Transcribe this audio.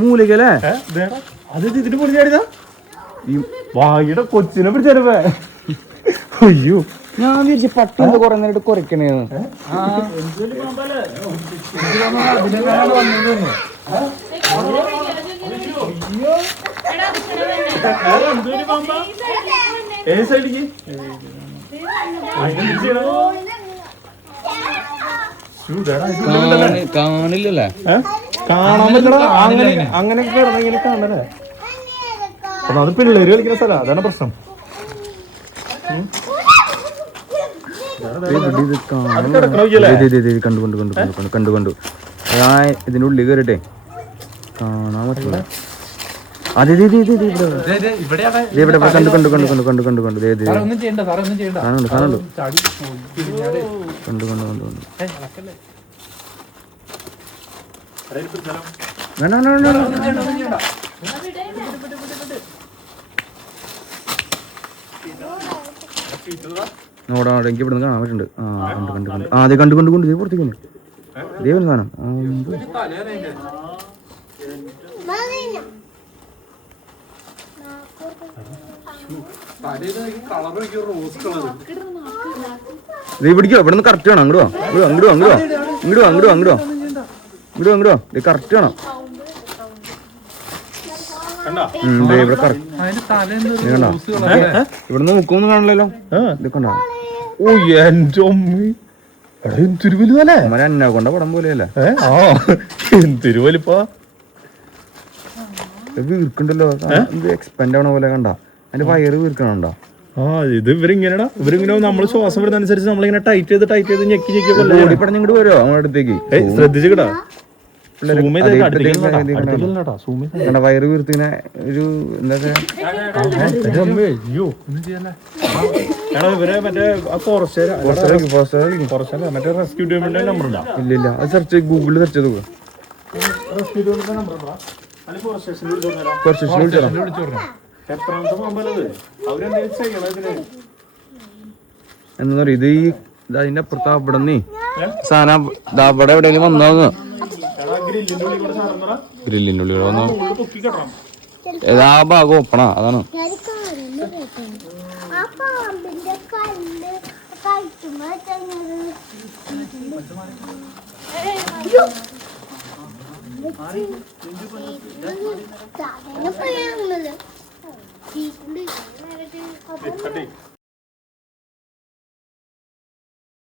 മൂലികല്ലേ അത് ഇതിന് പൊളിച്ചാടിതാ ഈ വായുടെ കൊച്ചിനെ പിടിച്ചേ. അയ്യോ ഞാൻ വിചാരിച്ചു പട്ടി എന്താ കുറെ നേരിട്ട് കുറയ്ക്കണേന്ന്. കാണില്ലല്ലേ, കാണാൻ പറ്റണ അങ്ങനെയൊക്കെ കിടന്ന ഇങ്ങനെ കാണല്ലേ. അപ്പൊ അത് പിള്ളേര് കളിക്കുന്ന സ്ഥലം, അതാണ് പ്രശ്നം. കണ്ടു ഞാൻ ഇതിന്റെ ഉള്ളിൽ കയറിട്ടെ കാണാൻ പറ്റില്ല. അതെ ഇവിടെ കണ്ടു നോടാ എനിക്ക് ഇവിടെ നിന്ന് കാണാൻ പറ്റുന്നുണ്ട്. അതെ കണ്ടു പുറത്തേക്ക് ദേവൻ സാധനം. പിടിക്കോ ഇവിടെ നിന്ന് കറക്റ്റ് വേണം. അങ്ങോട്ടോ കറക്റ്റ് വേണം. ഇവിടുന്ന് മുക്കൊന്നും കാണില്ലല്ലോ. ഇതൊക്കെ ഉണ്ടാവും. ഓ എന്റെ എന്തൊരു വലുതല്ലേ, എന്നെ കൊണ്ട പടം പോലെയല്ലേ. എന്തൊരു വലിപ്പ വീർക്കുണ്ടല്ലോ. എക്സ്പെൻഡ് ആവണ പോലെ കണ്ട അതിന്റെ വയറ് വീർക്കണുണ്ടോ. ആ ഇത് ഇവരിങ്ങനെ നമ്മൾ ശ്വാസം വിടുന്നതനുസരിച്ച് നമ്മളിങ്ങനെ ടൈറ്റ് ചെയ്ത് ഞെക്കി പടഞ്ഞ് ഇങ്ങോട്ട് വരുമോ നമ്മുടെ അടുത്തേക്ക്. ശ്രദ്ധിച്ചിട്ടാ വയറ് വീർത്തിങ്ങനെ ഒരു എന്താ ഇല്ല അത് സെർച്ച് ഗൂഗിളിൽ സെർച്ച് ചെയ്ത് എന്താ പറയാ. ഇത് ഈ അതിന്റെ അപ്പുറത്ത് അവിടെ നിന്ന് സാധനം അവിടെ എവിടെയെങ്കിലും വന്നോന്ന് ഗ്രില്ലിന്റെ ഉള്ളിൽ വന്നോ. ആ ഭാഗം ഓപ്പണാ, അതാണ്.